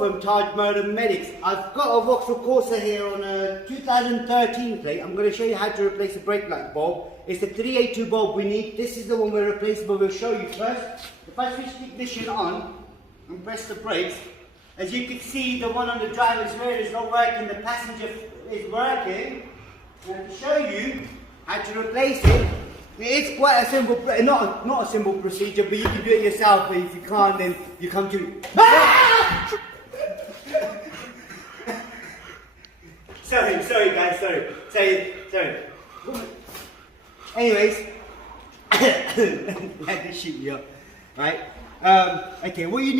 from Taj Murder Medics. I've got a Vauxhall Corsa here on a 2013 plate. I'm going to show you how to replace a brake light bulb. It's the 382 bulb we need. This is the one we're replacing, but we'll show you first. If I switch the ignition on and press the brakes, as you can see, the one on the driver's rear is not working, the passenger is working. And to show you how to replace it, it's quite a simple, not a simple procedure, but you can do it yourself. But if you can't, then you come to. Ah! sorry guys, sorry. Anyways, had to shoot you up, right? Okay, what you need.